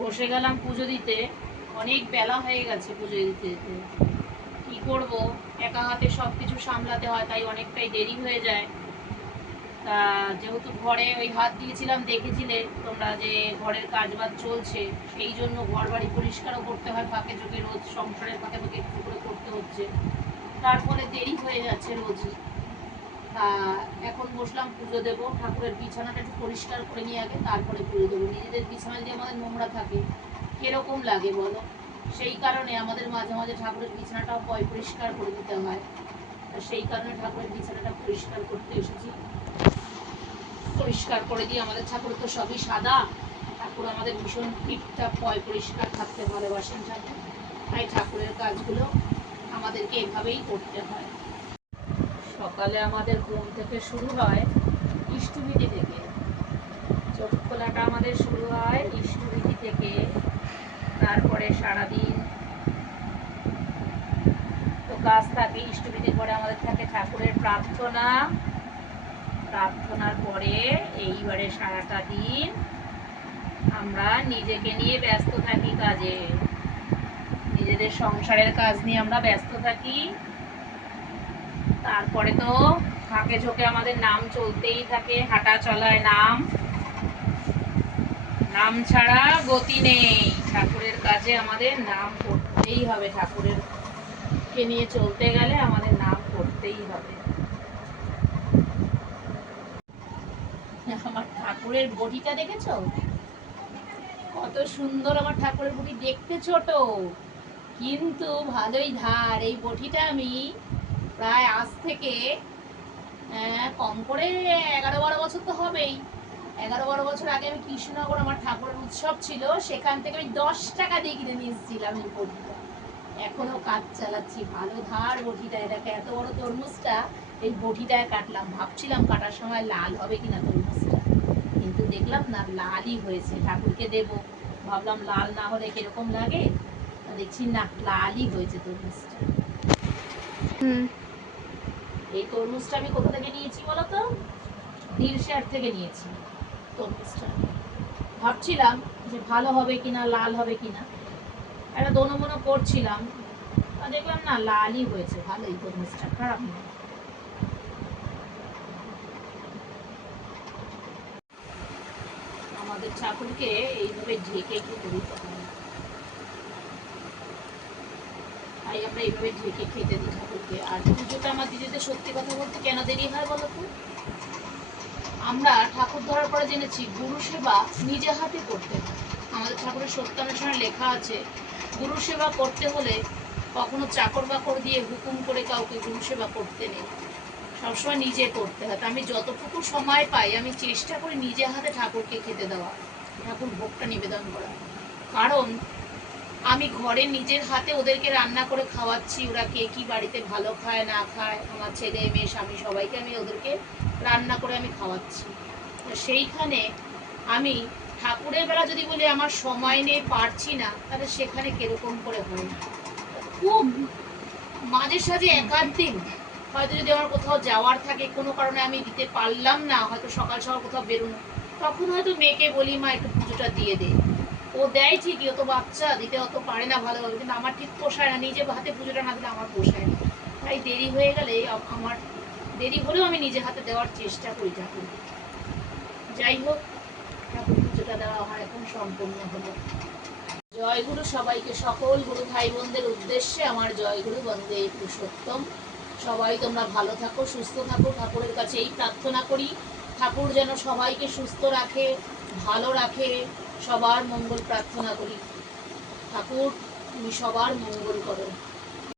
বসে গেলাম পুজো দিতে। অনেক বেলা হয়ে গেছে পুজো দিতে দিতে। কি করব, একা হাতে সব কিছু সামলাতে হয়, তাই অনেকটাই দেরি হয়ে যায়। তা যেহেতু ঘরে ওই হাত দিয়েছিলাম, দেখেছিলে তোমরা যে ঘরের কাজ বাজ চলছে, সেই জন্য ঘর বাড়ি পরিষ্কারও করতে হয় ফাঁকে চোখে, রোজ সংসারের ফাঁকে ফাঁকে একটু করে করতে হচ্ছে, তার ফলে দেরি হয়ে যাচ্ছে রোজই। তা এখন বসলাম পুজো দেবো, ঠাকুরের বিছানাটা একটু পরিষ্কার করে নিয়ে আগে, তারপরে পুজো দেবো। নিজেদের বিছানা যদি আমাদের নোংরা থাকে কিরকম লাগে বলো? সেই কারণে আমাদের মাঝে মাঝে ঠাকুরের বিছানাটাও পরিষ্কার করে দিতে হয়। সেই কারণে ঠাকুরের বিছানাটা পরিষ্কার করতে এসেছি। পরিষ্কার করে দিয়ে, আমাদের ঠাকুর তো সবই সাদা, ঠাকুর আমাদের ভীষণ টিপটাপ পরিষ্কার থাকতে ভালোবাসেন ঠাকুর, তাই ঠাকুরের কাজগুলো আমাদেরকে এভাবেই করতে হয়। সকালে আমাদের ঘুম থেকে শুরু হয় ইষ্টবিধি থেকে। চোখ খোলাটা আমাদের শুরু হয় ইষ্টবিধি থেকে। তারপরে সারাদিন তো কাজ থাকে। ইষ্টবিধির পরে আমাদের থাকে ঠাকুরের প্রার্থনা। প্রার্থনার পরে এইবারে সারাটা দিন আমরা নিজেকে নিয়ে ব্যস্ত থাকি কাজে, নিজেদের সংসারের কাজ নিয়ে আমরা ব্যস্ত থাকি। তারপরে তো ফাঁকে ঝোঁকে আমাদের নাম চলতেই থাকে, হাঁটা চলায় নাম, নাম ছাড়া গতি নেই। ঠাকুরের কাজে আমাদের নাম করতেই হবে, ঠাকুরের কে নিয়ে চলতে গেলে আমাদের নাম করতেই হবে। আমার ঠাকুরের বডিটা দেখেছো? কত সুন্দর আমার ঠাকুরের বডি, দেখতে ছোট কিন্তু ভালোই ধার। এই বটিটা আমি প্রায় আজ থেকে কম করে 11-12 বছর তো হবেই। 11-12 বছর আগে আমি কৃষ্ণনগর, আমার ঠাকুরের উৎসব ছিল, সেখান থেকে আমি 10 টাকা দিয়ে কিনে নিয়ে এসেছিলাম এই বটিটা। এখনো কাজ চালাচ্ছি, ভালো ধার বটিটা। এটাকে এত বড় তরমুজটা এই বটিটায় কাটলাম, ভাবছিলাম কাটার সময় লাল হবে কিনা তরমুজটা, কিন্তু দেখলাম না, লালই হয়েছে। ঠাকুরকে দেবো ভাবলাম, লাল না হলে কিরকম লাগে, দেখছি না, লালই হয়েছে তরমুজটা। এই তরমুজটা আমি কোথা থেকে নিয়েছি বলো তো? দিলশার থেকে নিয়েছি তরমুজটা। ভাবছিলাম যে ভালো হবে কিনা, লাল হবে কিনা, একটা দোনো করছিলাম, দেখলাম না, লালই হয়েছে, ভালোই তরমুজটা, খারাপ না। আমাদের ঠাকুরকে এইভাবে ঢেকে খেতে দিতে হয়, তাই আমরা এইভাবে ঢেকে খেতে দিই ঠাকুরকে। আর পুজোটা আমার দিদিতে সত্যি কথা বলতে কেন দেরি হয় বলো তো? আমরা ঠাকুর ধরার পরে জেনেছি গুরু সেবা নিজে হাতে করতে হয়। আমাদের ঠাকুরের সত্যানুষ্ঠানে লেখা আছে, গুরু সেবা করতে হলে কখনো চাকর বাকর দিয়ে হুকুম করে কাউকে গুরু সেবা করতে নেই, সবসময় নিজে করতে হয়। আমি যতটুকু সময় পাই আমি চেষ্টা করি নিজে হাতে ঠাকুরকে খেতে দেওয়া, ঠাকুর ভোগটা নিবেদন করা। কারণ আমি ঘরে নিজের হাতে ওদেরকে রান্না করে খাওয়াচ্ছি, ওরা কে কি বাড়িতে ভালো খায় না খায়, আমার ছেলে মেয়ে স্বামী সবাইকে আমি ওদেরকে রান্না করে আমি খাওয়াচ্ছি। সেইখানে আমি ঠাকুরের বেলা যদি বলি আমার সময় নেই, পারছি না, তাহলে সেখানে কিরকম করে হয়। খুব মাঝে সাঝে একাধ দিন হয়তো যদি আমার কোথাও যাওয়ার থাকে, কোনো কারণে আমি দিতে পারলাম না, হয়তো সকাল সকাল কোথাও বেরোনো, তখন হয়তো মেয়েকে বলি, মা একটু পুজোটা দিয়ে দে। ও দেয় ঠিকই, ও তো বাচ্চা, দিতে অত পারে না ভালোভাবে, কিন্তু আমার ঠিক পোষায় না, নিজে হাতে পুজোটা না দিলে আমার পোষায় না। তাই দেরি হয়ে গেলে, আমার দেরি হলেও আমি নিজে হাতে দেওয়ার চেষ্টা করি ঠাকুরকে। যাই হোক, ঠাকুর পুজোটা দেওয়া আমার এখন সম্পূর্ণ হলো। জয় গুরু সবাইকে, সকল গুরু ভাই বোনদের উদ্দেশ্যে আমার জয় গুরু বন্দে পুরুষোত্তম। সবাই তোমরা ভালো থাকো, সুস্থ থাকো, ঠাকুরের কাছে এই প্রার্থনা করি, ঠাকুর যেন সবাইকে সুস্থ রাখে, ভালো রাখে, সবার মঙ্গল প্রার্থনা করি। ঠাকুর তুমি সবার মঙ্গল করো।